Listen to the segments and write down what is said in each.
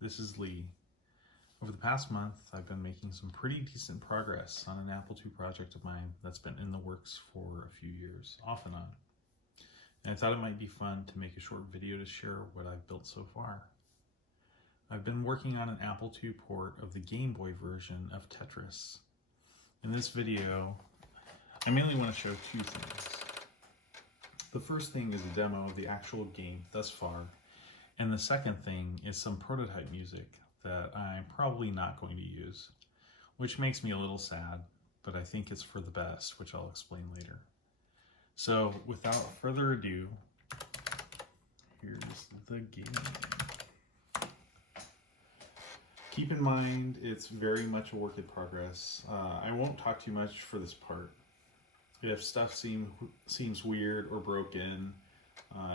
this is Lee. Over the past month, I've been making some pretty decent progress on an Apple II project of mine that's been in the works for a few years, off and on. And I thought it might be fun to make a short video to share what I've built so far. I've been working on an Apple II port of the Game Boy version of Tetris. In this video, I mainly want to show two things. The first thing is a demo of the actual game thus far, and the second thing is some prototype music that I'm probably not going to use, which makes me a little sad, but I think it's for the best, which I'll explain later. So without further ado, here's the game. Keep in mind, it's very much a work in progress. I won't talk too much for this part. If stuff seems weird or broken,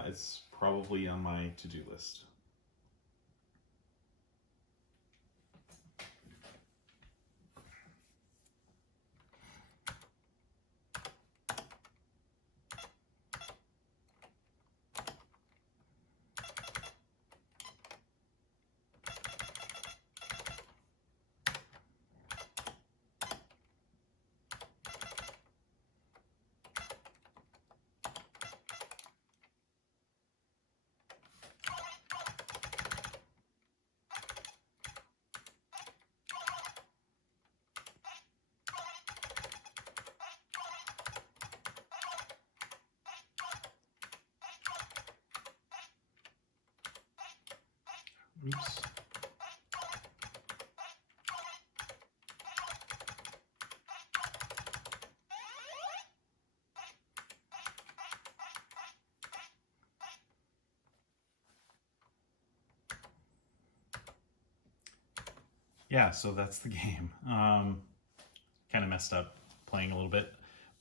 it's probably on my to-do list. Oops. Yeah, so that's the game. Kind of messed up playing a little bit,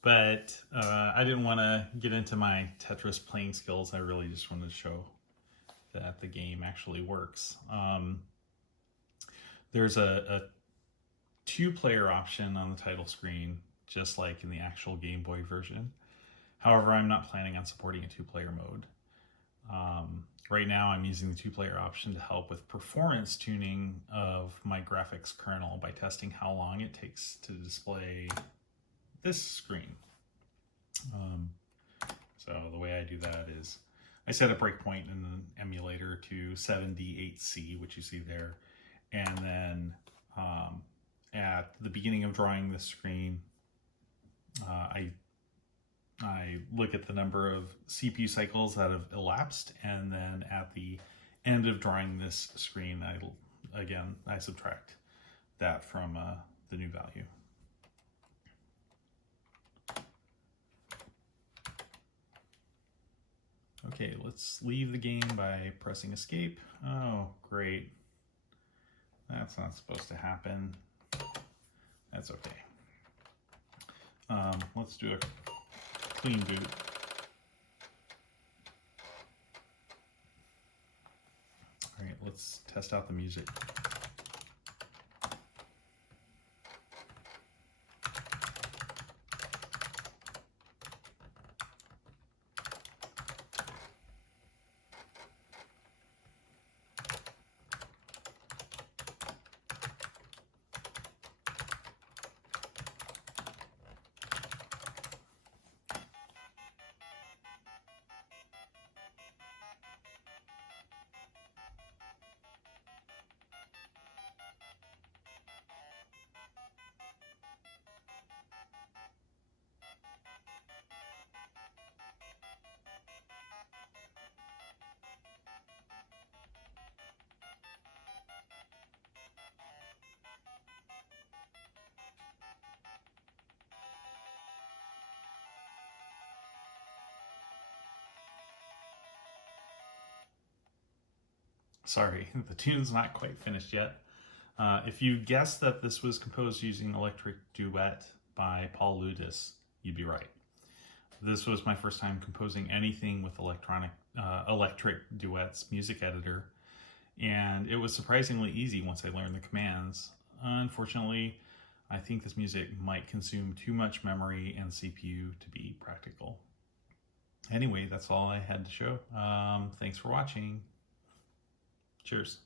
but I didn't want to get into my Tetris playing skills. I really just wanted to show that the game actually works. There's a two-player option on the title screen, just like in the actual Game Boy version. However, I'm not planning on supporting a two-player mode. Right now, I'm using the two-player option to help with performance tuning of my graphics kernel by testing how long it takes to display this screen. So the way I do that is I set a breakpoint in the emulator to 7D8C, which you see there. And then at the beginning of drawing this screen, I look at the number of CPU cycles that have elapsed, and then at the end of drawing this screen, I subtract that from the new value. Okay, let's leave the game by pressing escape. Oh, great. That's not supposed to happen. That's okay. Let's do a clean boot. All right, let's test out the music. Sorry, the tune's not quite finished yet. If you guessed that this was composed using Electric Duet by Paul Ludis, you'd be right. This was my first time composing anything with Electric Duet's music editor, and it was surprisingly easy once I learned the commands. Unfortunately, I think this music might consume too much memory and CPU to be practical. Anyway, that's all I had to show. Thanks for watching. Cheers.